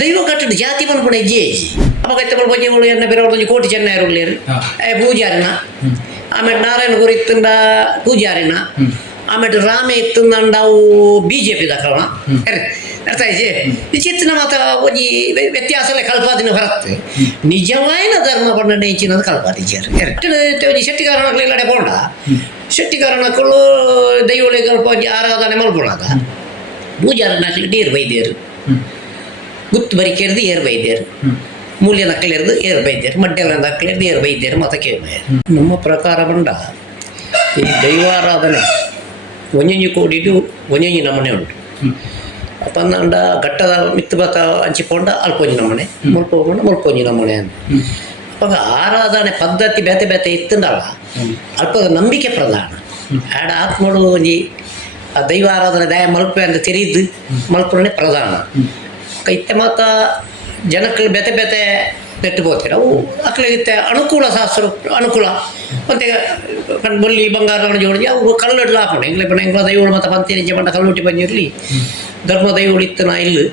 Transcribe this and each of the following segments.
ದೈವ ಕಟ್ಟಡ ಜಾತಿ ಮನ್ಪುಣ ಹೆಜ್ಜೆ ಹೆಜ್ಜೆ ಅವಾಗ ಎತ್ತಗಳು ಬಜ್ಜೆಗಳು ಎನ್ನ ಬೇರೆ ಅವ್ರದ್ದು ಕೋಟಿ ಚೆನ್ನೈರು ಪೂಜಾರಿನ ಆಮೇಲೆ ನಾರಾಯಣ ಗುರು ಇತ್ತಂಡ ಪೂಜಾರಿನ ಆಮೇಲೆ ರಾಮ ಇತ್ತಂದ ಅವು BJP ದಕ್ಕಳ ಅರ್ಥ ಆಯ್ತು ವಿಚಿತ್ರ ಮಾತ್ರ ಒಂಜಿ ವ್ಯತ್ಯಾಸಲೆ ಕಲ್ಪಾದಿನ ಬರುತ್ತೆ ನಿಜವಾಯಿನ ಧರ್ಮ ಬಣ್ಣ ಹೆಚ್ಚಿನದು ಕಲ್ಪಾದಿದ್ದಾರೆ ಶೆಟ್ಟಿಕಾರಣಗಳೆಲ್ಲಡೆ ಬೋಂಡ ಶೆಟ್ಟಿಕಾರಣಗಳು ದೈವಳಿ ಕಲ್ಪ ಆರಾಧನೆ ಮಲ್ಪುಣಾಗ ಪೂಜಾರನ ನೀರು ಬೈದೇರು ಗುತ್ತು ಬರಿಕೆರ್ದು ಏರು ಬೈದೇರು ಮೂಲ್ಯ ನಕ್ಕಲಿರ್ದು ಏರು ಬೈದೇರು ಮಡ್ಡೆಲ್ಲ ನಕ್ಕಲಿರ್ದು ಏರು ಬೈದೇರು ಮತ ಕೇಳಿ ನಮ್ಮ ಪ್ರಕಾರ ಬಂಡ ಈ ದೈವಾರಾಧನೆ ಒಂಜೊಂಜಿ ಕೋಡಿದು ಒಂಜೊಂಜಿ ನಮನೆ ಉಂಟು ಅಪ್ಪಂದ ಘಟ್ಟದ ಮಿತ್ತು ಬತ್ತ ಹಂಚಿಕೊಂಡ ಅಲ್ಪೊಂಜಿ ನಮನೆ ಮುಲ್ಪೊಂಡ ಮುಲ್ಪೊಂಜಿ ನಮನೆ ಅಂತ ಅವಾಗ ಆರಾಧನೆ ಪದ್ಧತಿ ಬೇತೆ ಬೇತೆ ಇತ್ತಂದಲ್ಲ ಅಲ್ಪದ ನಂಬಿಕೆ ಪ್ರಧಾನ ಆಡ ಆತ್ಮಡು ಒಂಜಿ ಆ ದೈವ ಆರಾಧನೆ ದಯ ಮಲ್ಪೆ ಅಂತ ತಿರಿದು ಮಲ್ಪನೆ ಪ್ರಧಾನ ಇತ್ತೆ ಮಾತ ಜನಕ್ಕೆ ಬೇತೆ ಬೇತೆ ನೆಟ್ಟು ಹೋಗ್ತೀರ ಅವು ಅಕ್ಕಳಿಗಿತ್ತೆ ಅನುಕೂಲ ಶಾಸ್ತ್ರ ಅನುಕೂಲ ಮತ್ತೆ ಬೊಲ್ಲಿ ಬಂಗಾರ ಜೋಡಿ ಅವು ಕಲ್ಲಡ್ಲ ಹಾಕೊಂಡು ಎಂಗ್ಲ ದೈವಗಳು ಮತ್ತು ಪಂತಿ ನಿಜ ಮಂಡ ಕಲ್ಲುಟ್ಟಿ ಬಂದಿರಲಿ ಧರ್ಮ ದೈವಗಳು ಇತ್ತನ ಇಲ್ಲಿ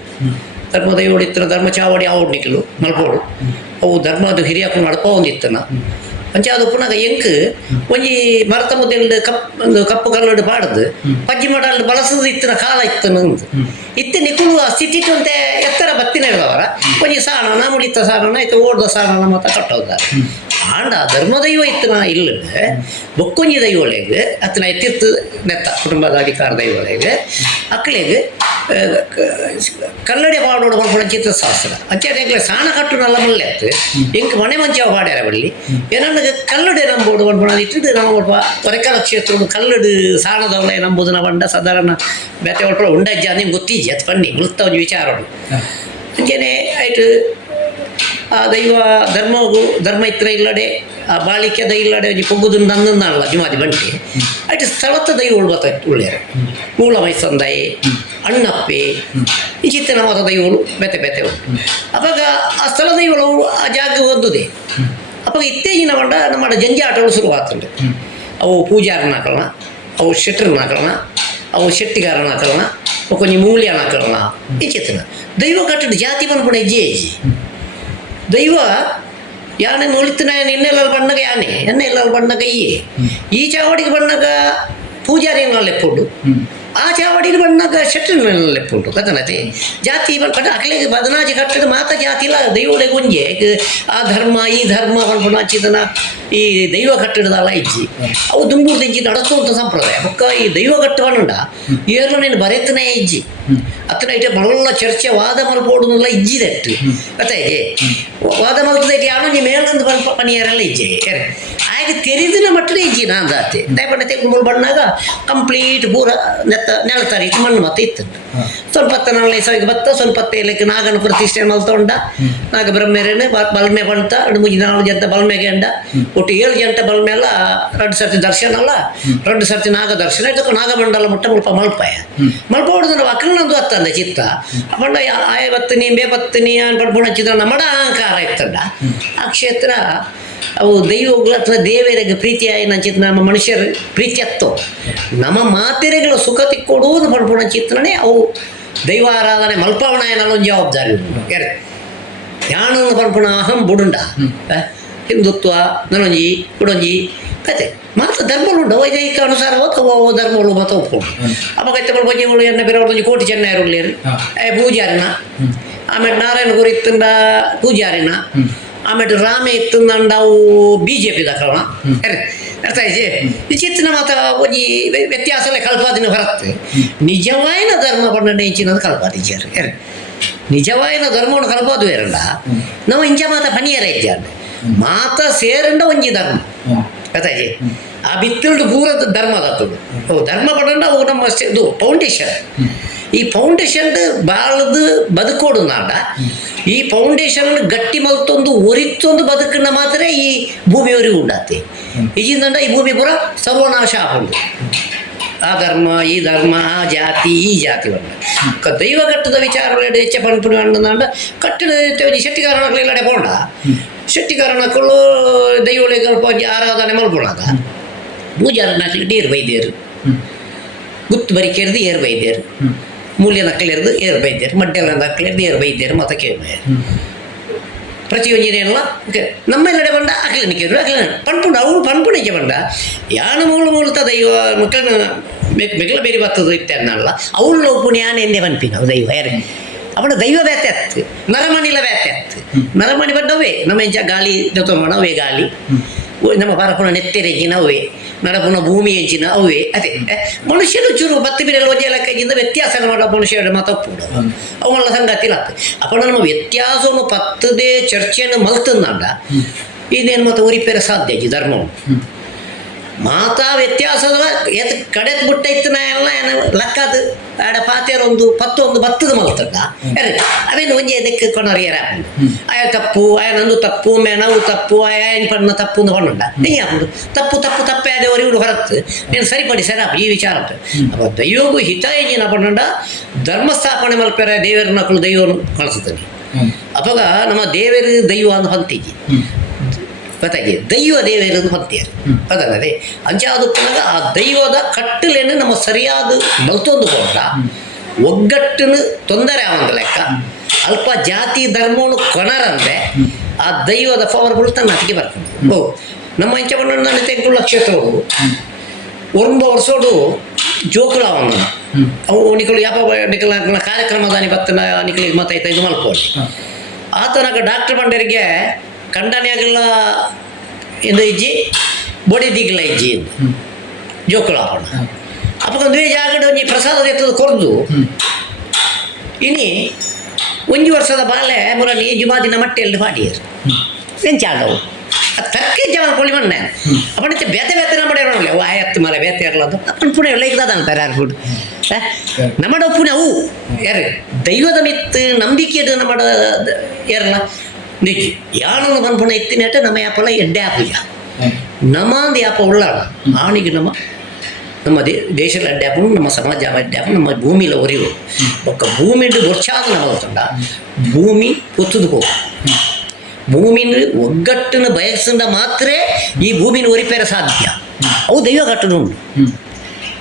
ಧರ್ಮ ದೈವಗಳು ಇತ್ತನ ಧರ್ಮ ಚಾವಡಿ ಆವಡ್ನಿಕ್ಕಲು ಮಲ್ಪೋಡು ಅವು ಧರ್ಮದ ಹಿರಿಯಕೊಂಡು ನಡ್ಪ ಒಂದಿತ್ತನ ಪಂಚಾದ ಪುನಃ ಎಂಕ್ ಒಂಜಿ ಮರತ ಮುದ್ದೆ ಒಂದು ಕಪ್ಪು ಕಲ್ಲಡು ಪಾಡದು ಪಜ್ಜಿ ಮಾಡಲು ಬಳಸದು ಇತ್ತಿನ ಕಾಲ ಇತ್ತು ನಂದು ಇತ್ತು ನಿಕುಳು ಆ ಸ್ಥಿತಿ ಅಂತೆ ಎತ್ತರ ಬತ್ತಿನ ಇರೋವರ ಒಂಜಿ ಸಾಣನ ಮುಡಿತ ಸಾಣನ ಆಯ್ತು ಓಡ್ದ ಸಾಣನ ಮತ ಕಟ್ಟೋದಾರ ಆಂಡ ಧರ್ಮದೈವ ಇತ್ತನ ಇಲ್ಲ ಬೊಕ್ಕೊಂಜಿ ದೈವಳಿಗೆ ಅತ್ತನ ಎತ್ತಿತ್ತು ನೆತ್ತ ಕುಟುಂಬದ ಅಧಿಕಾರ ದೈವಳಿಗೆ ಅಕ್ಕಳಿಗೆ ಕಲ್ಲಡೆ ಪಾಡೋಡು ಮಾಡ್ಕೊಂಡು ಚಿತ್ರಶಾಸ್ತ್ರ ಅಂಚೆ ಸಾಣ ಕಟ್ಟು ನಲ್ಲ ಮಲ್ಲೆತ್ತು ಎಂಕ್ ಮನೆ ಮಂಚಾವ ಪಾಡ್ಯಾರ ಬಳ್ಳಿ ಏನಂದ್ರೆ ಕಲ್ಲಡೆ ನಂಬೋಡು ಮಾಡ್ಕೊಂಡು ಇಟ್ಟಿದ್ದು ನಾವು ಸ್ವಲ್ಪ ತೊರೆಕಾಲ ಕ್ಷೇತ್ರ ಕಲ್ಲಡು ಸಾಣದವಳೆ ನಂಬುದು ನಾವು ಬಂಡ ಸಾಧಾರಣ ಬೇತೆ ಒಟ್ಟು ಉಂಡಜ್ಜ ನಿಮ್ಗೆ ಗೊತ್ತಿಜ್ಜಿ ಅದು ಬನ್ನಿ ಮುಕ್ತ ಒಂದು ವಿಚಾರಗಳು ಅಂಚೆನೆ ಆಯ್ತು ಆ ದೈವ ಧರ್ಮ ಇತ್ರ ಇಲ್ಲಡೆ ಆ ಬಾಳಿಕೆದ ಇಲ್ಲಡೆ ಒಂಜಿ ಪೊಗ್ಗುದು ನಂದಲ್ಲ ಜುಮಾದಿ ಬಂಟಿ ಆಯ್ತು ಸ್ಥಳತ್ತ ದೈವಗಳು ಬರ್ತಾಯಿತ್ತು ಉಳ್ಳ್ಯಾರ ಮೂಲ ಮೈಸಂದಾಯಿ ಅಣ್ಣಪ್ಪೆ ಈ ಚಿತ್ತನವಾದ ದೈವಗಳು ಬೇತೆ ಬೇತೆ ಉಂಟು ಅವಾಗ ಆ ಸ್ಥಳ ದೈವಗಳು ಆ ಜಾಗ ಹೊಂದುದೆ ಅವಾಗ ಇತ್ತೇಜಿನ ಬಂಡ ನಮ್ಮ ಜಂಜಾಟಗಳು ಶುರುವಾಗ್ತದೆ ಅವು ಪೂಜಾರನ ಹಾಕೋಣ ಅವು ಶೆಟ್ರನ್ನ ಹಾಕೋಣ ಅವು ಶೆಟ್ಟಿಗಾರನ ಹಾಕೋಣ ಕೊಂಚ ಮೂಲ್ಯನ ಹಾಕೋಣ ಈ ಚಿತ್ತನ ದೈವ ಕಟ್ಟಡ ಜಾತಿ ಬಂದ್ಬಿಡ ಹೆಜ್ಜೆ ಹೆಜ್ಜೆ ದೈವ ಯಾನೆ ನೋಳಿತ್ತಿನ ಎಣ್ಣೆಲ್ಲ ಬಣ್ಣಗ ಯಾನೆ ಎಣ್ಣೆಲ್ಲ ಬಣ್ಣಗ ಈ ಚಾವಡಿಗೆ ಬಣ್ಣಗ ಪೂಜಾರಿನ ಲೆಪ್ಪುಂಡು ಆ ಚಾವಡಿಗೆ ಬಣ್ಣಗ ಶೆಟ್ರಿನ ಲೆಪ್ಪುಂಡು ಕಥನತೆ ಜಾತಿ ಕಟ್ಟ ಅಕಲಿಗೆ ಬದನಾಜಿ ಕಟ್ಟದ ಮಾತ ಜಾತಿ ಇಲ್ಲ ದೈವಳೆ ಗುಂಜೆ ಆ ಧರ್ಮ ಈ ಧರ್ಮ ಬಂದ್ಬಿಟ್ಟು ಹಚ್ಚಿದನ ಈ ದೈವ ಕಟ್ಟಡದಲ್ಲ ಇಜ್ಜಿ ಅವು ದುಂಬೂರ್ದು ಇಜ್ಜಿ ನಡೆಸುವಂಥ ಸಂಪ್ರದಾಯ ಬೊಕ್ಕ ಈ ದೈವ ಕಟ್ಟವನುಂಡ ಏರ್ಲ ನೀನು ಬರೆತನೇ ಇಜ್ಜಿ ಅತ್ತನ ಇಟ್ಟೆ ಬಲ್ಲ ಚರ್ಚೆ ವಾದ ಮಲ್ಪೋಡುಲ್ಲ ಇಜ್ಜಿದಟ್ಟು ಮತ್ತೆ ವಾದ ಮಲ್ಪದೈತಿ ಯಾರು ನೀ ಮೇಲೊಂದು ಪಣಿಯರೆಲ್ಲ ಇಜ್ಜೆ ಹಾಗೆ ತೆರೆದಿನ ಮಟ್ಟನೇ ಇಜ್ಜಿ ನಾನು ದಾತೆ ದಯಪಟ್ಟ ತೆಗೆದುಕೊಂಡು ಬಣ್ಣಾಗ ಕಂಪ್ಲೀಟ್ ಪೂರ ನೆಲತಾರಿ ಮಣ್ಣು ಮತ್ತೆ ಇತ್ತು ಸ್ವಲ್ಪ ನಲ್ಲ ಸಾವಿಗೆ ಬತ್ತ ಸ್ವಲ್ಪ ಲೆಕ್ಕ ನಾಗನ ಪ್ರತಿಷ್ಠೆ ಮಲ್ತೊಂಡ ನಾಗ ಬ್ರಹ್ಮೇರೇನು ಬಲ್ಮೆ ಬಂತ ಮುಜಿ 4 ಜಂಟ ಬಲ್ಮೆಗೆ ಅಂಡ ಒಟ್ಟು 7 ಜಂಟ ಬಲ್ಮೆ ಅಲ್ಲ 2 ಸರ್ತಿ ದರ್ಶನ ಅಲ್ಲ 2 ಸರ್ತಿ ನಾಗ ದರ್ಶನ ಇದಕ್ಕೆ ನಾಗಮಂಡಲ ಮುಟ್ಟ ಮುಲ್ಪ ಮಲ್ಪಾಯ ಮಲ್ಪ ಹೊಡೆದು ನಾವು ಅಕ್ಕನೊಂದು ಹತ್ತಂದ ಚಿತ್ತ ಬಂಡ ಆಯ ಬತ್ತನಿ ಬೇಪತ್ತನಿ ಅನ್ಪಡ್ಕೊಂಡು ಹಚ್ಚಿದ ನಮ್ಮಡ ಅಹಂಕಾರ ಇತ್ತಂಡ ಆ ಕ್ಷೇತ್ರ ಅವು ದೈವಗಳು ಅಥವಾ ದೇವರಿಗೆ ಪ್ರೀತಿಯಾಗಿ ನಂಚಿತ್ ನಮ್ಮ ಮನುಷ್ಯರು ಪ್ರೀತಿಯತ್ತೋ ನಮ್ಮ ಮಾತೆರೆಗಳ ಸುಖ ತಿಕ್ಕೊಡುವುದು ಪಡ್ಪುಣ ಚಿತ್ರನೇ ಅವು ದೈವಾರಾಧನೆ ಮಲ್ಪವಣ ಏನಲ್ಲೊಂದು ಜವಾಬ್ದಾರಿ ಯಾರು ಯಾಣನ್ನು ಪಡ್ಪುಣ ಅಹಂ ಬುಡುಂಡ ಹಿಂದುತ್ವ ನನೊಂಜಿ ಬುಡೊಂಜಿ ಕತೆ ಮಾತ್ರ ಧರ್ಮಗಳು ವೈದಿಕ ಅನುಸಾರ ಅಥವಾ ಧರ್ಮಗಳು ಮಾತ್ರ ಒಪ್ಕೊಂಡು ಅವಾಗ ಎತ್ತಗಳು ಬಜ್ಜೆಗಳು ಎನ್ನ ಬೇರೆ ಅವ್ರದ್ದು ಕೋಟಿ ಚೆನ್ನೈರು ಪೂಜಾರಿನ ಆಮೇಲೆ ನಾರಾಯಣ ಗುರು ಇತ್ತಂದ ಪೂಜಾರಿನ ಆಮೇಲೆ ರಾಮ ಇತ್ತಂದ ಅವು BJP ದಕ್ಕಳ ಅರ್ಥ ಆಯ್ತು ವಿಚಿತ್ರ ಮಾತ್ರ ಒಂಜಿ ವ್ಯತ್ಯಾಸಲೆ ಕಲ್ಪಾದಿನ ಬರುತ್ತೆ ನಿಜವಾಯಿನ ಧರ್ಮ ಬಣ್ಣ ಹೆಚ್ಚಿನದು ಕಲ್ಪಾದಿದ್ದಾರೆ ನಿಜವಾಯಿನ ಧರ್ಮವನ್ನು ಕಲ್ಪಾದು ಬೇರಲ್ಲ ನಾವು ಇಂಚ ಮಾತ ಪನಿಯರ ಇದ್ದಾರೆ ಮಾತ ಸೇರಂಡ ಒಂಜಿ ಧರ್ಮ ಅರ್ಥ ಆಯ್ತು ಆ ಬಿತ್ತಲ್ದು ಪೂರ ಧರ್ಮ ದತ್ತದು ಧರ್ಮ ಬಣ್ಣ ಅವು ನಮ್ಮ ಇದು ಫೌಂಡೇಶನ್ ಈ ಫೌಂಡೇಶನ್ ಬಾಳದು ಬದುಕೋಡು ನಾಡ ಈ ಫೌಂಡೇಶನ್ ಗಟ್ಟಿ ಮಲ್ತೊಂದು ಒರಿತೊಂದು ಬದುಕನ್ನ ಮಾತ್ರ ಈ ಭೂಮಿಯವರಿಗೆ ಉಂಡಾತಿ ಈಜಿಂದ ಈ ಭೂಮಿ ಪೂರ ಸರ್ವನಾಶ ಆಗೊಂಡು ಆ ಧರ್ಮ ಈ ಧರ್ಮ ಆ ಜಾತಿ ಈ ಜಾತಿ ಬಂದ ದೈವ ಕಟ್ಟದ ವಿಚಾರಗಳು ಹೆಚ್ಚ ಪಂಪು ಅಂಡ ಕಟ್ಟಡ ಶೆಟ್ಟಿಕಾರಣಗಳೆಲ್ಲಡೆ ಬೋಂಡ ಶೆಟ್ಟಿಕಾರಣಗಳು ದೈವಗಳಿಗೆ ಸ್ವಲ್ಪ ಆರಾಧನೆ ಮಲ್ಪೊಳಾಗ ಪೂಜಾರನ ನೀರು ಬೈದೇರು ಗುತ್ತು ಬರಿಕೆರ್ದು ಏರು ಬೈದೇರು ಮೂಲ್ಯ ನಕ್ಕಲಿರ್ದು ಏರು ಬೈದ್ಯರು ಮಡ್ಡೆಲ್ಲ ನಕ್ಕಲಿರ್ದು ಏರು ಬೈದ್ಯರು ಮತ ಕೇಳಿ ಪ್ರತಿಯೊಂದಿನೆಲ್ಲ ನಮ್ಮೆಲ್ಲಡೆ ಬಂಡ ಅಕ್ಲಿನಿಕರು ಅಕ್ಲ ಪಣ್ಪುಂಡು ಅವಳು ಪಣ್ಪುಣಿಗೆ ಬಂಡ ಯಾನ ಮೂಲತ ದೈವ ಮಕ್ಕಳನ್ನ ಮೆಗ್ಲ ಬೇರೆ ಬರ್ತದೆ ಇತ್ತನ್ನಲ್ಲ ಅವಳು ಒಪ್ಪುಣಿ ಯಾನ ಎಂದೇ ಪನ್ಪಿನ ದೈವ ಯಾರು ಅವನ ದೈವ ವ್ಯಾತೆ ಆಗ್ತದೆ ನರಮಣಿಲ ವ್ಯಾತೆ ಆಗ್ತದೆ ನರಮಣಿ ಬಂದವೇ ನಮ್ಮ ಎಂಚ ಗಾಳಿ ಜೊತೆ ಅವೇ ಗಾಳಿ ನಮ್ಮ ಪರಪುನ ನೆತ್ತೆರೆಗಿನ ಅವೇ ನಡಪುನ ಭೂಮಿ ಎಂಚಿನ ಅವೇ ಅದೇ ಮನುಷ್ಯನು ಚೂರು ಬತ್ತಿ ಬಿರಲು ಒಂದೇ ಲೆಕ್ಕಿಂದ ವ್ಯತ್ಯಾಸ ಮಾಡೋ ಮನುಷ್ಯರ ಮಾತಪ್ಪುಡು ಅವುಗಳ ಸಂಗತಿ ಆಗ್ತದೆ ಅಪ್ಪ ನಮ್ಮ ವ್ಯತ್ಯಾಸವನ್ನು ಪತ್ತದೇ ಚರ್ಚೆಯನ್ನು ಮಲ್ತಂದಾಂಡ ಇನ್ನೇನು ಮತ್ತೆ ಉರಿಪೇರ ಸಾಧ್ಯ ಈ ಧರ್ಮವನ್ನು ಮಾತಾ ವ್ಯತ್ಯಾಸದ ಎತ್ ಕಡೆತ್ ಬಿಟ್ಟ ಇತ್ತನ ಎಲ್ಲ ಏನು ಲೆಕ್ಕದು ಆಡ ಪಾತ್ಯಾರ ಒಂದು ಬತ್ತದ ಮಲ್ತಂಡ ಅವೇನು ಒಂಜೆ ಇದಕ್ಕೆ ಕೊನರಿಯರ ಆಯ ತಪ್ಪು ಆಯ ನಂದು ತಪ್ಪು ನಾವು ತಪ್ಪು ಆಯನ್ ಪಣ್ಣ ತಪ್ಪು ಅಂತ ಪಣ್ಣುಂಡ ನೀ ಹಾಕೊಂಡು ತಪ್ಪೇ ಅದೇ ಹೊರಗಡೆ ಹೊರತು ನೀನು ಸರಿಪಡಿಸ್ಯಾರ ಈ ವಿಚಾರ ಅಪ್ಪ ದೈವಗೂ ಹಿತ ಏನಿನ ಪಣ್ಣುಂಡ ಧರ್ಮ ಸ್ಥಾಪನೆ ಮಲ್ಪೇರ ದೇವರ ಮಕ್ಕಳು ದೈವವನ್ನು ಕಳಿಸುತ್ತಾನೆ ಅವಾಗ ನಮ್ಮ ದೇವರು ದೈವ ಅಂತ ಹೊಂತಿಗೆ ಗೊತ್ತಾಗಿ ದೈವ ದೇವರು ಹೊಂತಿಯಾರು ಅದಲ್ಲದೆ ಅಂಚಾದ ಪುನಗ ಆ ದೈವದ ಕಟ್ಟಲೇನು ನಮ್ಮ ಸರಿಯಾದ ಮಲ್ತೊಂದು ಕೊಂಡ ಒಗ್ಗಟ್ಟಿನ ತೊಂದರೆ ಆವಂದ ಲೆಕ್ಕ ಅಲ್ಪ ಜಾತಿ ಧರ್ಮವನ್ನು ಕೊಣರಂದ್ರೆ ಆ ದೈವದ ಪವರ್ಗಳು ತನ್ನ ಅತಿಗೆ ಬರ್ಕೊಂಡು ನಮ್ಮ ಇಂಚ ಬಂಡ ತೆಂಕು ನಕ್ಷತ್ರವು ಒಂಬ ವರ್ಷೋಡು ಜೋಕುಳ ಅವನು ಅವು ನಿಕಲು ಯಾಪ ನಿಕಲ ಕಾರ್ಯಕ್ರಮದ ಬತ್ತನ ನಿಕಲಿಗೆ ಮತ್ತೆ ಇದು ಮಲ್ಕೊಳ್ಳಿ ಆತನಾಗ ಡಾಕ್ಟರ್ ಬಂಡರಿಗೆ ಕಂಡನೆಯಾಗಲ್ಲ ಎಂದು ಇಜ್ಜಿ ಬೊಡಿದಿಗ್ಲ ಇಜ್ಜಿ ಎಂದು ಜೋಕುಳ ಅವಣ ಅಪ್ಪಗೊಂದು ಜಾಗಡ ಒಂಜಿ ಪ್ರಸಾದ ಎತ್ತದ ಕೊರ್ದು ಇನಿ ಒಂಜಿ ವರ್ಷದ ಬಾಲೆ ಮುರಲಿ ಜುಮಾದಿನ ಮಟ್ಟೆಯಲ್ಲಿ ಪಾಡಿಯರು ನೆಂಚಾಗವು ಅದು ತರ್ಕೆ ಜವಾನ್ ಪೊಳಿ ಮಣ್ಣೆ ಅಪ್ಪಣ ಬೇತೆ ನಮ್ಮಡೆ ನೋಡಲಿ ಆಯತ್ತು ಮರ ಬೇತೆ ಇರಲದು ಅಪ್ಪನ ಪುಣೆ ಲೈಕ್ದಾದ ಅಂತಾರೆ ಯಾರು ಕೂಡ ನಮ್ಮಡ ಪುಣೆ ಅವು ಯಾರು ದೈವದ ಮಿತ್ತು ನಂಬಿಕೆಯದು ನಮ್ಮಡ ಯಾರಲ್ಲ ನಿಜ ಯಾನೊಂದು ಬಂದ್ಪುಣ ಎತ್ತಿನೇಟ ನಮ್ಮ ಯಾಪಲ್ಲ ಎಡ್ಡೆ ಆಪುಜ ನಮ್ಮಂದು ಯಾಪ ಉಳ್ಳಾಳ ಆವಣಿಗೆ ನಮ್ಮ ದೇಶದ ಅಡ್ಡೆ ಆಪು ನಮ್ಮ ಸಮಾಜ ಅಡ್ಡೆ ಆಪು ನಮ್ಮ ಭೂಮಿಲ ಒರಿವು ಒಕ್ಕ ಭೂಮಿಂಡು ವರ್ಷಾದ ನಮಗಂಡ ಭೂಮಿ ಒತ್ತುದು ಹೋಗು ಭೂಮಿನ ಒಗ್ಗಟ್ಟಿನ ಬಯಸಿಂದ ಮಾತ್ರ ಈ ಭೂಮಿನ ಒರಿಪೇರ ಸಾಧ್ಯ ಅವು ದೈವ ಕಟ್ಟನು ಉಂಟು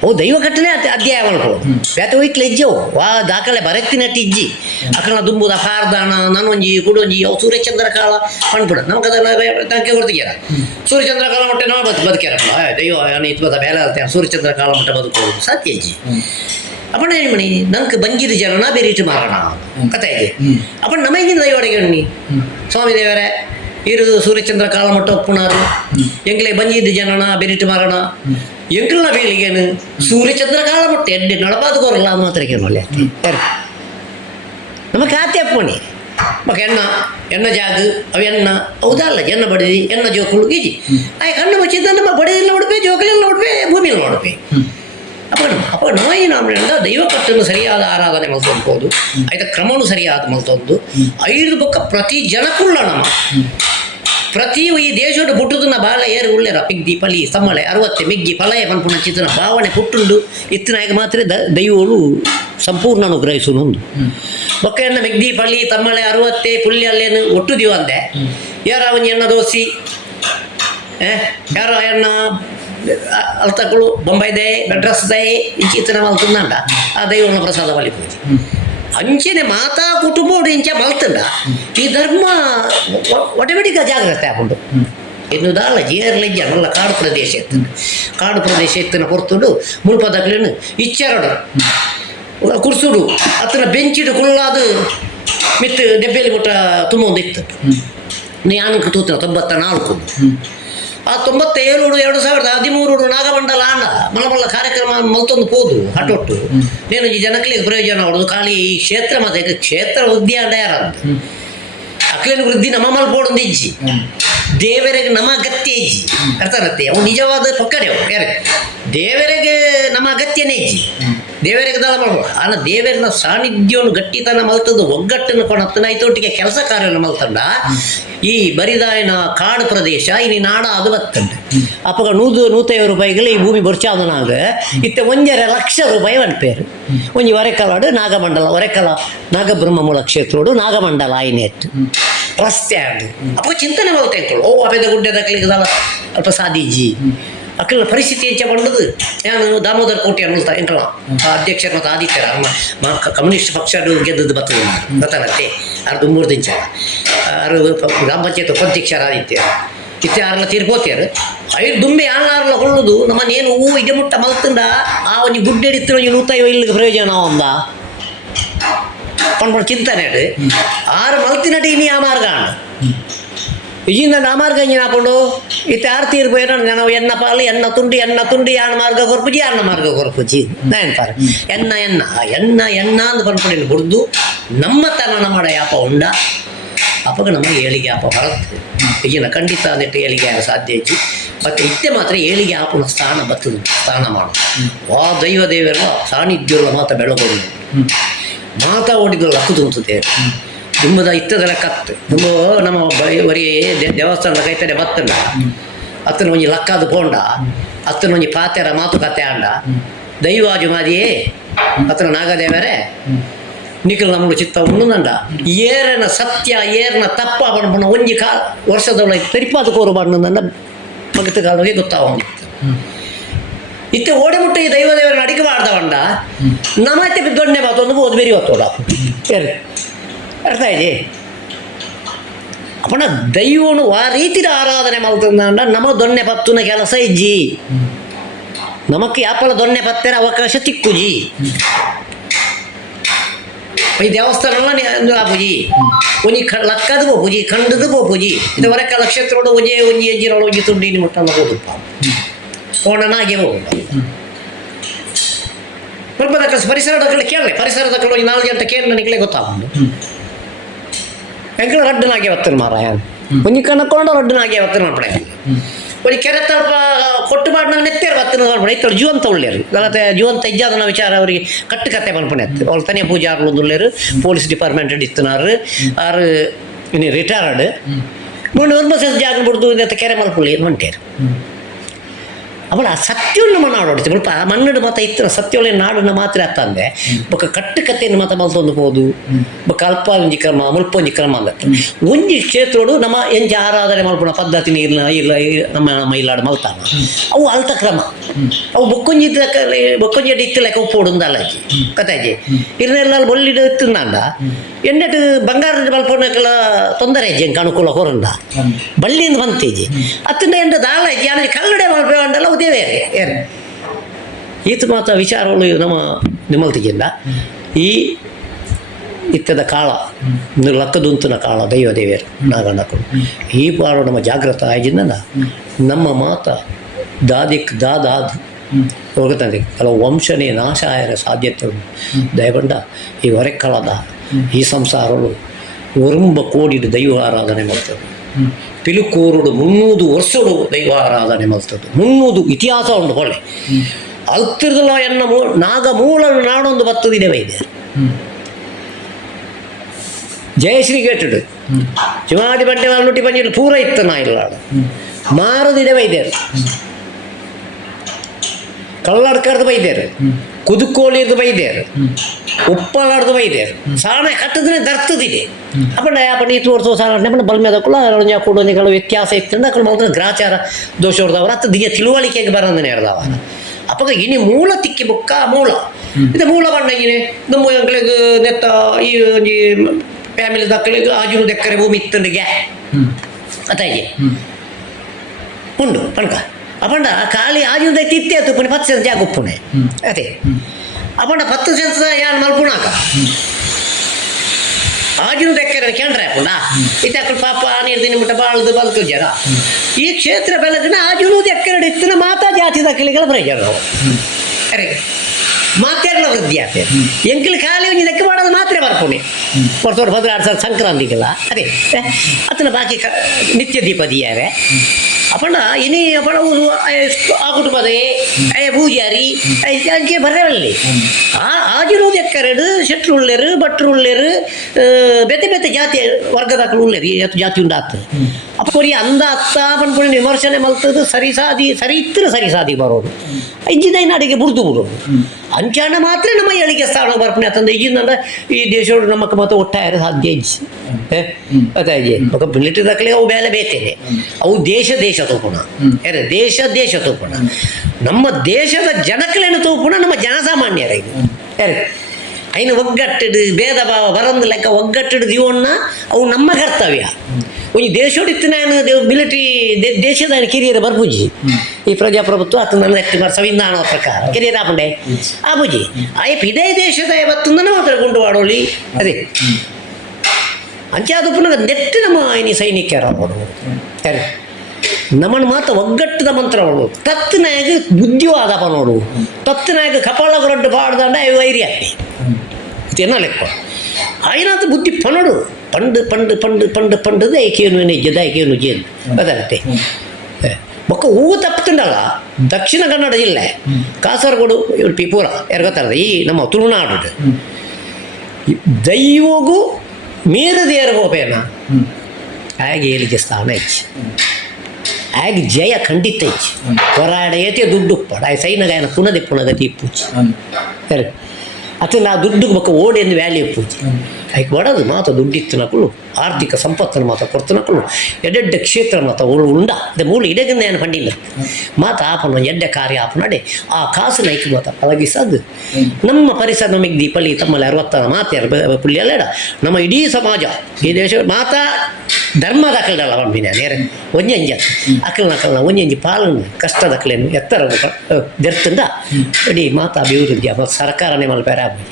ಅವು ದೈವ ಕಟ್ಟನೆ ಅಧ್ಯಾಯ ಮಾಡ್ಬೋದು ಬೇತ ಹೋಯ್ತಲ ಇಜ್ಜವು ವಾ ದಾಖಲೆ ಬರತ್ತಿನಟ್ಟು ಇಜ್ಜಿ ಅಕ್ಕನ ದುಂಬುದ ಕಾರ್ದಾನ ನಾನೊಂಜಿ ಕುಡೊಂಜಿ ಅವು ಸೂರ್ಯಚಂದ್ರ ಕಾಲ ಪಣ್ಪುಡ ನಮಗದೆಲ್ಲ ತನಕ ಗೊತ್ತಿಗ್ಯಾರ ಸೂರ್ಯಚಂದ್ರ ಕಾಲ ಮಟ್ಟ ನಾವು ಬದುಕ್ಯಾರಪ್ಪ ದೈವ ಇದು ಬದ ಬೇಲೆ ಅಲ್ತೆ ಸೂರ್ಯಚಂದ್ರ ಕಾಲ ಮಟ್ಟ ಬದುಕೋದು ಸಾಧ್ಯ ಇಜ್ಜಿ ಅಪ್ಪಣ ಏನು ಮಣಿ ನಂಗೆ ಬಂಗಿದ ಜನನ ಬೇರಿಟ್ಟು ಮಾರೋಣ ಕಥೆಗೆ ಅಪ್ಪ ನಮಗಿನ ದೈವಡೆಗೆ ಉಣ್ಣಿ ಸ್ವಾಮಿ ದೇವರೇ ಇರುದು ಸೂರ್ಯಚಂದ್ರ ಕಾಲ ಮಟ್ಟ ಒಪ್ಪುಣಾರು ಎಂಗ್ಲೇ ಬಂಜಿದ ಜನನ ಬೇರಿಟ್ಟು ಮಾರೋಣ ಎಂಗ್ಲ ಬೇಲಿಗೇನು ಸೂರ್ಯಚಂದ್ರ ಕಾಲ ಮಟ್ಟ ಎಡ್ಡೆ ನಡಪಾದ ಕೋರಲ್ಲ ಅದು ಮಾತ್ರ ಕೇಳಲ್ಲ ನಮಗೆ ಖಾತೆ ಅಪ್ಪಣಿ ಮಗ ಎಣ್ಣ ಜಾಗ ಅವು ಹೌದಲ್ಲ ಎಣ್ಣ ಬಡಿದಿ ಎಣ್ಣ ಜೋಕುಳು ಈಜಿ ಆಯ್ ಕಣ್ಣು ಮುಚ್ಚಿದ್ದ ನಮ್ಮ ಬಡಿದಿಲ್ಲ ನೋಡ್ಬೇ ಜೋಕಲೆಲ್ಲ ನೋಡ್ಬೇ ಭೂಮಿಯಲ್ಲಿ ನೋಡ್ಬೇ ಅಪ್ಪ ನಾಯಿ ನಾಮನಿಂದ ದೈವ ಕಟ್ಟನ್ನು ಸರಿಯಾದ ಆರಾಧನೆ ಮಲ್ತೊಂದು ಆಯ್ತ ಕ್ರಮನು ಸರಿಯಾದ ಮಲ್ತೊಂದು 5 ಬೊಕ್ಕ ಪ್ರತಿ ಜನಕ್ಕುಳ್ಳ ನಮ್ಮ ಪ್ರತಿ ಈ ದೇಶದ ಪುಟ್ಟದನ್ನ ಬಾಳ ಏರು ಉಳ್ಳೆರ ಪಿಗ್ದಿ ಪಲಿ ಸಮ್ಮಳೆ 60 ಮಿಗ್ಗಿ ಪಲಯ ಪನ್ಪುಣ ಚಿತ್ತನ ಭಾವನೆ ಪುಟ್ಟುಂಡು ಇತ್ತಿನಾಗ ಮಾತ್ರ ದೈವಗಳು ಸಂಪೂರ್ಣ ಅನುಗ್ರಹಿಸುವುದು ಒಂದು ಬೊಕ್ಕ ಮಿಗ್ದಿ ಪಳ್ಳಿ ತಮ್ಮಳೆ 60 ಪುಳ್ಳಿ ಅಲ್ಲೇನು ಒಟ್ಟು ದಿವ ಅಂದೆ ಯಾರ ಅವನಿ ಎಣ್ಣ ದೋಸಿ ಯಾರೋ ಎಣ್ಣ ಅಲ್ತಗಳು ಬೊಂಬೈದೆ ಮೆಡ್ರಸ್ದೆ ಇಂಚಿತನ ಮಲ್ತಂದ ಆ ದೈವನ ಪ್ರಸಾದ ಮಲಿಪೂಜಿ ಅಂಚೆನೆ ಮಾತಾ ಕುಟುಂಬ ಇಂಚ ಮಲ್ತಂಡ ಈ ಧರ್ಮ ಒಟಮೆಟಿಕ ಜಾಗ್ರತೆ ಹಾಕೊಂಡು ಎನ್ನುವುದಲ್ಲ ಜೇರ್ಲೆಜ್ಜ ನಲ್ಲ ಕಾಡು ಪ್ರದೇಶ ಎತ್ತನ ಹೊರ್ತುಂಡು ಮುಲ್ಪದಕ್ಲೇನು ಇಚ್ಚರಡು ಕುರ್ಸುಡು ಅತ್ತನ ಬೆಂಚಿಡು ಕುಳ್ಳಾದು ಮಿತ್ತು ದೆಬ್ಬೆಲಿ ಮುಟ್ಟ ತುಂಬೊಂದು ಇತ್ತು ನಾನು ತೂತಿನ 94 ಆ 97 2013 ನಾಗಮಂಡಲ ಆಂಡ ಮಲಮಲ್ಲ ಕಾರ್ಯಕ್ರಮ ಮಲ್ತೊಂದು ಹೋದು ಹಟ್ಟೊಟ್ಟು నేను ಈ ಜನಕ್ಕಲಿಗೆ ಪ್ರಯೋಜನ ಹೊಡೆದು ಖಾಲಿ ಈ ಕ್ಷೇತ್ರ ಮತ್ತೆ ಕ್ಷೇತ್ರ ವೃದ್ಧಿ ಆಂಡ ಯಾರಂತ ಅಕ್ಲೇನು ವೃದ್ಧಿ ನಮ್ಮ ಮಲ್ಪೋಡೊಂದು ಇಜ್ಜಿ ದೇವರಿಗೆ ನಮ್ಮ ಅಗತ್ಯ ಇಜ್ಜಿ ಅರ್ಥನತ್ತೆ ಅವು ನಿಜವಾದ ಪಕ್ಕಡೆ ಅವು ಯಾರು ದೇವರಿಗೆ ನಮ್ಮ ಅಗತ್ಯನೇ ಇಜ್ಜಿ ದೇವರಿಗೆ ದಳ ಮಾಡ್ಬೋದು ಆನ ದೇವರಿನ ಸಾನ್ನಿಧ್ಯವನ್ನು ಗಟ್ಟಿತನ ಮಲ್ತದ್ದು ಒಗ್ಗಟ್ಟನ್ನು ಕೊಣತ್ತನ ಐತೊಟ್ಟಿಗೆ ಕೆಲಸ ಕಾರ್ಯವನ್ನು ಮಲ್ತಂಡ ಈ ಬರಿದಾಯನ ಕಾಡು ಪ್ರದೇಶ ಇನಿ ನಾಡ ಅದು ಬತ್ತಂಡ ಅಪ್ಪಗ 150 ರೂಪಾಯಿಗಳು ಈ ಭೂಮಿ ಬೊರ್ಚಾದನಾಗ ಇತ್ತ 1.5 ಲಕ್ಷ ರೂಪಾಯಿ ಒನ್ಪೇರು ಒಂಜಿ ಒರೆಕಲಾಡು ನಾಗಮಂಡಲ ಒರೆಕಲ ನಾಗಬ್ರಹ್ಮಮೂಲ ಕ್ಷೇತ್ರೋಡು ನಾಗಮಂಡಲ ಆಯ್ನೆತ್ತು ರಸ್ತೆ ಆಡು ಅಪ್ಪ ಚಿಂತನೆ ಮಲ್ತೇಳ್ಕೊಳ್ಳು ಅಪೆದ ಗುಡ್ಡೆದ ಕ್ಲಿಗದಲ್ಲ ಅಲ್ಪ ಸಾದಿಜ್ಜಿ ಅಕ್ಕಲ ಪರಿಸ್ಥಿತಿ ಹೆಚ್ಚ ಬಂದದ್ದು ನಾನು ದಾಮೋದರ್ ಕೋಟೆ ಅನ್ನುತ್ತಾ ಎಂಕಲ ಅಧ್ಯಕ್ಷರ ಮತ್ತು ಆದಿತ್ಯರ ಕಮ್ಯುನಿಸ್ಟ್ ಪಕ್ಷ ಗೆದ್ದದ್ದು ಬರ್ತದೆ ಗೊತ್ತಾಗತ್ತೆ ಅದು 3 ದಿನ ಅವರು ಗ್ರಾಮ ಪಂಚಾಯತ್ ಉಪಾಧ್ಯಕ್ಷರ ಆದಿತ್ಯ ಇತ್ತೆ ಆರಲ್ಲ ತೀರ್ಪೋತಿಯರು ಐದು ದುಂಬೆ ಆರ್ಲ ಹೊಳ್ಳೋದು ನಮ್ಮನ್ನೇನು ಹೂ ಇಡೆ ಮುಟ್ಟ ಮಲ್ತಂಡ ಆ ಒಂದು ಗುಡ್ಡೆಡಿತ್ತು ನೂತಾಯಿ ಇಲ್ಲಿಗೆ ಪ್ರಯೋಜನ ಒಂದ ಪಂಡ್ ಚಿಂತನೆ ಆರು ಮಲ್ತಿನಟಿ ಇನಿ ಆ ಮಾರ್ಗ ಇಜಿಂದ ಆ ಮಾರ್ಗ ಇಂಜಿನ ಹಾಕೊಂಡು ಇತ್ತೆ ಆರು ತೀರ್ಪೋಯ್ನ ನಾವು ಎಣ್ಣ ಪಾಲಿ ಎಣ್ಣ ತುಂಡಿ ಆಣ ಮಾರ್ಗ ಕೊರ್ಪುಜಿ ಆಣ ಮಾರ್ಗ ಕೊರ್ಪುಜಿ ನೆನ್ಪಾರ ಎಣ್ಣ ಅಂದು ಪಂಡ್ಕೊಂಡು ಹೊಡೆದು ನಮ್ಮತನ ನಮ್ಮ ಯಾಪ ಉಂಡ ಅವಾಗ ನಮಗೆ ಏಳಿಗೆ ಆಪ ಬರುತ್ತೆ ಈಗಿನ ಖಂಡಿತ ನೆಟ್ಟು ಏಳಿಗೆ ಆಗ ಸಾಧ್ಯ ಇತ್ತು ಮತ್ತು ಇತ್ತೆ ಮಾತ್ರ ಏಳಿಗೆ ಆಪನ ಸ್ಥಾನ ಬರ್ತದೆ ಸ್ಥಾನ ಮಾಡೋದು ವಾ ದೈವ ದೇವರ ಸಾನ್ನಿಧ್ಯ ಮಾತ ಬೆಳಗೋದು ಮಾತಾ ಓಡಿದ್ರು ಲಕ್ಕು ತುಂಬುತ್ತದೆ ದುಂಬದ ಇತ್ತದೆಲ್ಲ ಕತ್ತು ದುಂಬ ನಮ್ಮ ಬರೀ ದೇವಸ್ಥಾನದ ಕೈತಡೆ ಬತ್ತಂಡ ಅತ್ತನ ಒಂಜಿ ಲಕ್ಕಾದು ಪೋಂಡ ಅತ್ತನ ಒಂಜಿ ಪಾತೆರ ಮಾತುಕತೆ ಆಂಡ ದೈವಾಜು ಮಾದಿಯೇ ಅತ್ತನ ನಾಗದೇವರೇ ನಿಖಲ್ ನಮ್ಮಳು ಚಿತ್ತ ಉಣ್ಣುಂಡ ಏರನ ಸತ್ಯ ಏರ್ನ ತಪ್ಪ ಬಣ್ಣ ಒಂಜಿ ವರ್ಷದೊಳಗೆ ತರಿಪಾದ ಕೋರು ಬಣ್ಣದಂಡ ಮಗತ ಕಾಲಕ್ಕೆ ಗೊತ್ತಾಗಿತ್ತು ಇತ್ತೆ ಓಡಿ ಮುಟ್ಟ ಈ ದೈವದೇವರನ್ನ ಅಡಿಕೆ ಮಾಡ್ದವಂಡ ನಮ್ಮತ್ತೆ ದೊಣ್ಣೆ ಮಾತೊಂದು ಓದ್ ಬೇರಿ ಹೊತ್ತೋಡ ಅರ್ಥ ಇದೆ ಅಪ್ಪಣ ದೈವನು ಆ ರೀತಿಯ ಆರಾಧನೆ ಮಾಡ್ತಂದ ನಮ್ಮ ದೊಣ್ಣೆ ಪತ್ತುನ ಕೆಲಸ ಇಜ್ಜಿ ನಮಕ್ಕೆ ಯಾಪಲ ದೊಣ್ಣೆ ಪತ್ತರ ಅವಕಾಶ ತಿಕ್ಕುಜಿ ಈ ದೇವಸ್ಥಾನ ಪೂಜಿ ಒಂಜಿ ಲಕ್ಕದು ಪೂಜಿ ಖಂಡದು ಪೂಜಿ ಇದು ಹೊರಕ ನಕ್ಷತ್ರೋಡು ಒಂಜಿ ಎಜ್ಜಿರೋಳು ಒಂಜಿ ತುಂಡಿನ ಮುಟ್ಟ ಹೋಗುಪ್ಪ ಓಣನಾಗೆ ಹೋಗುಪ್ಪ ಸ್ವಲ್ಪ ಪರಿಸರದ ಕಡೆ ಕೇಳಲೆ ಪರಿಸರದ ಕಡೆ ಒಂದು 4 ಗಂಟೆ ಕೇಳಿ ನನಗೆ ಗೊತ್ತಾಗ್ಬೋದು ಎಂಕಲು ರಡ್ಡನಾಗೆ ಬರ್ತೇನೆ ಮಾರಾಯ ಒಂಜಿ ಕಣ್ಣಕೊಂಡು ರಡ್ಡನಾಗೆ ಬರ್ತೇನೆ ಮಾಡ್ಬಿಡ ಒಂದು ಕೆರೆ ತಲ್ಪ ಕೊಟ್ಟು ಮಾಡಿ ನಾವು ನೆತ್ತೇರು ಬತ್ತನ ಮಾಡ್ಬಿಡ ಇತ್ತಳು ಜೀವಂತ ಒಳ್ಳೆಯರು ಗಲತೆ ಜೀವಂತ ಇಜ್ಜಾದನ ವಿಚಾರ ಅವರಿಗೆ ಕಟ್ಟುಕತೆ ಬಂದ್ಪಣೆ ಎತ್ತು ಅವ್ರು ತನಿಯ ಪೂಜೆ ಆಗ್ಲೊಂದು ಒಳ್ಳೆಯರು ಪೊಲೀಸ್ ಡಿಪಾರ್ಟ್ಮೆಂಟ್ ಇತ್ತನಾರು ಆರು ಇನ್ನು ರಿಟೈರ್ಡ್ ಮುಂದೆ ಒಂದು ಜಾಗ ಬಿಡ್ದು ಕೆರೆ ಮಲ್ಪುಳ್ಳಿ ಹೊಂಟೇರು ಅವಳ ಸತ್ಯವನ್ನು ಮನಾಡೋಡ್ತಿ ಸ್ವಲ್ಪ ಮನ್ನಡು ಮತ ಇತ್ತಿನ ಸತ್ಯೊಳ್ಳೆ ನಾಡನ್ನು ಮಾತ್ರ ಅತ್ತಂದೆ ಬೊಕ್ಕ ಕಟ್ಟುಕತೆಯನ್ನು ಮತ ಮಲ್ತೊಂದು ಹೋದು ಬೊಕ್ಕ ಅಲ್ಪ ಒಂಜಿ ಕ್ರಮ ಮುಲ್ಪ ಒಂಜಿ ಕ್ರಮ ಅಂದತ್ತೆ ಒಂಜಿ ಕ್ಷೇತ್ರೋಡು ನಮ್ಮ ಎಂಜಿ ಆರಾಧನೆ ಮಲ್ಪುಣ ಪದ್ಧತಿನ ಇಲ್ಲ ನಮ್ಮ ಇಲ್ಲಾಡು ಮಲ್ತಾನ ಅವು ಅಲ್ತ ಕ್ರಮ ಅವು ಬೊಕ್ಕೊಂಜಿ ಇತ್ತು ಲೆಕ್ಕ ಉಪ್ಪೋಡುಂದಲ್ಲ ಕಥೆಜಿ ಇರ್ನೆಲ್ಲ ಬೊಳ್ಳಿಡು ಇತ್ತಂದ ಎಂಡಟ್ಟು ಬಂಗಾರದ ಮಲ್ಪೊಣಕ್ಕೆಲ್ಲ ತೊಂದರೆ ಇಜ್ಜಿ ಎಂಕ ಅನುಕೂಲ ಹೊರಂದ ಬಳ್ಳಿಯಿಂದ ಬಂತೇಜಿ ಅತ್ತಿಂದ ಎಂಡ ದಾಳ ಇಜ್ಜಿ ಆಮೇಲೆ ಕಲ್ಲಡೆ ಮಲ್ಪೆಂಡಲ್ಲ ಉದೇವೇ ಏನು ಈತ ಮಾತ ವಿಚಾರಗಳು ನಮ್ಮ ನಿಮ್ಮಲ್ತಿಗಿಂದ ಈ ಇತ್ತದ ಕಾಳ ಲಕ್ಕದುಂತನ ಕಾಳ ದೈವ ದೇವಿಯರು ನಾಗಣ್ಣಕ್ಕಳು ಈ ಪಾಡು ನಮ್ಮ ಜಾಗೃತ ಆಯ್ಜಿಂದ ನಮ್ಮ ಮಾತ ದಾದಿಕ್ ದಾದಾದ್ ಹೋಗುತ್ತದೆ ಕೆಲವು ವಂಶನೇ ನಾಶ ಆಯರ ಸಾಧ್ಯತೆ ದಯಗೊಂಡ ಈ ಹೊರೆಕ್ಕಳದ ಈ ಸಂಸಾರಗಳು ಒರುಂಬ ಕೋಡಿಡು ದೈವ ಆರಾಧನೆ ಮಾಡ್ತದೆ ಪಿಲುಕೂರುಡು 300 ವರ್ಷಗಳು ದೈವ ಆರಾಧನೆ ಮಾಡ್ತದೆ 300 ಇತಿಹಾಸ ಉಂಟು ಹೊಳೆ ಅಲ್ತಿರ್ದಲ್ಲ ಎನ್ನ ನಾಗ ಮೂಲ ನಾಡೊಂದು ಬತ್ತದಿದೆ ವೈದ್ಯ ಜಯಶ್ರೀ ಕೇಟುಡು ಶಿವಾಜಿ ಬಂಡೆ ನುಟ್ಟಿ ಪಂಜಿಟ್ಟು ಪೂರ ಇತ್ತು ನಾ ಇಲ್ಲ ಮಾರದಿದೆ ವೈದ್ಯರು ಕಲ್ಲಡ್ಕರ್ದು ಬೈದ್ಯರು ಕುದುಕೋಳಿರ್ದು ಬೈದ್ಯರು ಉಪ್ಪಲಾಡ್ದು ಬೈದ್ಯರು ಸಾಣ ಕಟ್ಟದ್ರೆ ದರ್ತದಿದೆ ಅಪ್ಪಣ್ಣ ಯಾಪಣ್ಣ ಈ ತೋರಿಸೋ ಸಾಣ ಅಪ್ಪಣ್ಣ ಬಲ್ಮೇದಕ್ಕೂ ಕೊಡೋನಿಗಳು ವ್ಯತ್ಯಾಸ ಇತ್ತು ಅక్కడ ಮಾತ್ರ ಗ್ರಾಚಾರ ದೋಷ ಹೊಡೆದವರು ಅತ್ತ ದಿಗೆ ತಿಳುವಳಿಕೆಗೆ ಬರೋದನ್ನೇ ಹೇಳ್ದವ ಅಪ್ಪಾಗ ಇನಿ ಮೂಲ ತಿಕ್ಕಿ ಬುಕ್ಕ ಮೂಲ ಇದು ಮೂಲ ಬಣ್ಣಗಿನೇ ನಮ್ಮ ಅಂಕಳಿಗೆ ನೆತ್ತ ಈ ಒಂಜಿ ಫ್ಯಾಮಿಲಿ ದಕ್ಕಳಿಗೆ ಆಜು ದೆಕ್ಕರೆ ಭೂಮಿ ಇತ್ತಂಡಿಗೆ ಅತ್ತಾಗಿ ಉಂಡು ಪಣ್ಕ ಅಪ್ಪಂಡ ಖಾಲಿ ಆಜಿನ ತಿತ್ತೆ ಆಯ್ತು ಪುಣೆ 10 ಸೆನ್ಸ್ ಜಾಗ ಉಪ್ಪುಣೆ ಅದೇ ಅಪ್ಪಂಡ 10 ಸೆನ್ಸ್ ಯಾರು ಮಲ್ಪುಣಾಕ ಆಜಿನ ತೆಕ್ಕರೆ ಕೇಂದ್ರ ಹಾಕೊಂಡ ಇತ್ತ ಪಾಪ ನೀರು ದಿನ ಮುಟ್ಟ ಬಾಳ್ದು ಬಲ್ತು ಜನ ಈ ಕ್ಷೇತ್ರ ಬೆಳೆದಿನ ಆಜುನು ತೆಕ್ಕರೆ ಇತ್ತಿನ ಮಾತಾ ಜಾತಿ ದಕ್ಕಲಿಗಳ ಪ್ರಯೋಜನ ಅರೆ ಮಾತೆಲ್ಲ ವೃದ್ಧಿ ಆಗ್ತದೆ ಎಂಕಲ್ ಖಾಲಿ ಒಂಜಿ ಲೆಕ್ಕ ಮಾಡೋದು ಮಾತ್ರ ಬರ್ಪುಣೆ ವರ್ಷ 16 ಸಂಕ್ರಾಂತಿಗೆಲ್ಲ ಅದೇ ಅತನ ಬಾಕಿ ನಿತ್ಯ ದೀಪ ದಿಯಾರೆ ಅಪ್ಪಣ್ಣ ಇನಿ ಅಪ್ಪಣ ಆ ಕುಟುಂಬದೇ ಪೂಜಾರಿ ಅಂಕೆ ಬರವಲ್ಲಿ ಆಗಿರುವುದು ಎಕ್ಕರೆಡು ಶೆಟ್ರು ಉಳ್ಳೇರು ಭಟ್ರು ಉಳ್ಳೇರು ಬೆತ್ತೆ ಬೆತ್ತೆ ಜಾತಿ ವರ್ಗದಾಕಲು ಉಳ್ಳೇರು ಎತ್ತು ಜಾತಿ ಉಂಡಾತು ಅಪ್ಪ ಕೊರಿ ಅಂದ ಅತ್ತ ಬಂದ್ಕೊಂಡು ವಿಮರ್ಶನೆ ಮಲ್ತದ್ದು ಸರಿ ಇತ್ತು ಸರಿ ಸಾದಿ ಬರೋದು ಇಂಜಿನ ಅಡಿಗೆ ಬುಡ್ದು ಬಿಡೋದು ಅಂಚಾಣ ಮಾತ್ರ ನಮ್ಮ ಏಳಿಗೆ ಸ್ಥಾನ ಬರ್ಪಣೆ ಅಂತಂದು ಈಗಿಂದ ಈ ದೇಶಗಳು ನಮ್ಮಕ್ಕೆ ಮತ್ತೆ ಒಟ್ಟಾರೆ ಸಾಧ್ಯ ಇಜ್ಜಿ ಅದಾಗಿ ఒక ಮಿಲಿಟರಿ ದಾಖಲೆ ಅವು ಬೇಲೆ ಬೇತೇನೆ ಅವು ದೇಶ ತೋಪುಣ ಯಾರು ದೇಶ ತೋಪುಣ ನಮ್ಮ ದೇಶದ ಜನಗಳೇನು ತೋಪುಣ ನಮ್ಮ ಜನಸಾಮಾನ್ಯರಿಗೆ ಯಾರು ಐನು ಒಗ್ಗಟ್ಟಿಡು ಭೇದ ಭಾವ ಬರಂದು ಲೆಕ್ಕ ಒಗ್ಗಟ್ಟಿಡು ದಿವಣ್ಣ ಅವು ನಮ್ಮ ಕರ್ತವ್ಯ ಒಂದು ದೇಶೋಡಿತ್ತು ನಾನು ಮಿಲಿಟರಿ ದೇಶದ ಕಿರಿಯರ ಬರ್ಬುಜಿ ಈ ಪ್ರಜಾಪ್ರಭುತ್ವ ಅದು ನನ್ನ ಸಂವಿಧಾನ ಪ್ರಕಾರ ಕಿರಿಯರ ಆಪಂಡೆ ಆಬುಜಿ ಆಯ್ತು ಇದೇ ದೇಶದ ಯಾವತ್ತು ಮಾತ್ರ ಗುಂಡು ಮಾಡೋಳಿ ಅದೇ ಅಂಚೆ ಅದು ಪುನಃ ನೆಟ್ಟು ನಮ್ಮ ಐನಿ ಸೈನಿಕರ ಮಾಡೋದು ಯಾರು ನಮ್ಮನ್ನು ಮಾತ್ರ ಒಗ್ಗಟ್ಟದ ಮಂತ್ರ ಮಾಡೋದು ತತ್ತಿನಾಗ ಬುದ್ಧಿವಾದಪ ನೋಡು ತತ್ತಿನಾಗ ಕಪಾಳ ರೊಡ್ಡು ಪಾಡ್ದಂಡ ವೈರಿ ಹಾಕಿ ಇದೇನ ಲೆಕ್ಕ ಆಯ್ನಾತ ಬುದ್ಧಿ ಪನಡು ಪಂಡು ಏಕೇನು ನಿಜದ ಏಕೇನು ಜೇನು ಅದಂತೆ ಒಕ್ಕ ಹೂವು ತಪ್ಪುತ್ತಂಡಲ್ಲ ದಕ್ಷಿಣ ಕನ್ನಡ ಜಿಲ್ಲೆ ಕಾಸರಗೋಡು ಪೂರ ಯಾರು ಗೊತ್ತಾರ ಈ ನಮ್ಮ ತುಳುನಾಡು ದೈವಗೂ ಮೀರದು ಯಾರು ಹೋಪೇನ ಹಾಗೆ ಏಳಿಗೆ ಸ್ಥಾನ ಹೆಚ್ಚು ಹಾಗೆ ಜಯ ಖಂಡಿತ ಹೆಚ್ಚು ಹೊರಾಡೆಯತೆ ದುಡ್ಡು ಉಪ್ಪಡ ಸೈನಗಾಯನ ಪುನದೆ ಪುನಗತಿ ಇಪ್ಪುಚ್ಚಿ ಸರಿ ಅಥವಾ ನಾ ದುಡ್ಡು ಬಕ್ಕ ಓಡಿಯನ್ನು ವ್ಯಾಲ್ಯೂ ಪೂಜೆ ಆಯ್ಕೆ ಮಾಡೋದು ಮಾತ್ರ ದುಡ್ಡಿತ್ತು ನಕಲು ಆರ್ಥಿಕ ಸಂಪತ್ತನ್ನು ಮಾತ್ರ ಕೊಡ್ತು ನಕಲು ಎಡ್ಡೆಡ್ಡ ಕ್ಷೇತ್ರ ಮಾತ್ರ ಉಂಡ ಅದೇ ಮೂಲ ಇಡಗಿಂದ ಏನು ಪಂಡಿಲ್ಲ ಮಾತು ಆಪನ ಎಡ್ಡೆ ಕಾರ್ಯ ಆಪನಡೆ ಆ ಕಾಸು ನೈಕ್ ಮಾತ್ರ ಪಳಗಿಸದು ನಮ್ಮ ಪರಿಸರ ನಮಗೆ ದೀಪಲ್ಲಿ ತಮ್ಮಲ್ಲಿ 60 ಮಾತಾರು ಪುಳ್ಳಿ ಅಲ್ಲೇಡ ನಮ್ಮ ಇಡೀ ಸಮಾಜ ಈ ದೇಶ ಮಾತಾ ಧರ್ಮದ ಅಕಲ್ಡಲ್ಲ ಬಂದಿನ ನೇರ ಒಂಜಂಜ ಅಕಲ್ನ ಒಂಜಂಜಿ ಪಾಲನೆ ಕಷ್ಟದ ಅಕಲೇನು ಎತ್ತರ ದೆರ್ತಂಡ ಇಡೀ ಮಾತಾ ಅಭಿವೃದ್ಧಿ ಮತ್ತು ಸರ್ಕಾರನೇ ಮಲ್ಪೇರ ಆಗ್ಬೋದು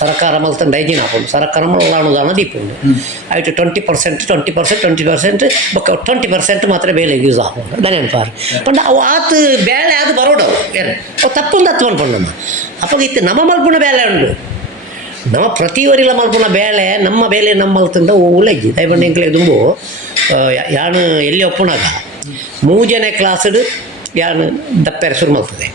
ಸರ್ಕಾರ ಮಲ್ತಂಡು ಐಜಿನ ಹಾಕೊಂಡು ಸರ್ಕಾರ ಮಲ್ಲಾಣುದಾನ ದೀಪುಂಡು ಆಯ್ತು 20% ಬೊಕ್ಕ 20% ಮಾತ್ರ ಬೇಲೆ ಯೂಸ್ ಆಗ್ಬೋದು ನೆನಪಾರು ಪಂಡ ಅವು ಆತು ಬೇಳೆ ಅದು ಬರೋಡು ಏನು ಅವು ತಪ್ಪೊಂದು ಹತ್ತು ಅನ್ಕೊಂಡು ಅಪ್ಪಾಗ ಇತ್ತು ನಮ್ಮ ಮಲ್ಪುಣ ಬೇಳೆ ಉಂಡು ನಮ್ಮ ಪ್ರತಿವರಿಲ ಮಲ್ಪುನ ಬೇಳೆ ನಮ್ಮ ಬೇಲೆ ನಮ್ಮ ಮಲ್ತಂದ ಉಲಜ್ಜಿ ದಯಬಣ್ಣ ಎಂಕ್ಲೆ ದುಂಬು ಯಾನು ಎಲ್ಲಿ ಒಪ್ಪುನಾಗ 3ನೇ ಕ್ಲಾಸ್ಡು ಯಾನು ದಪ್ಪೆರೆ ಶುರು ಮಲ್ತದೆ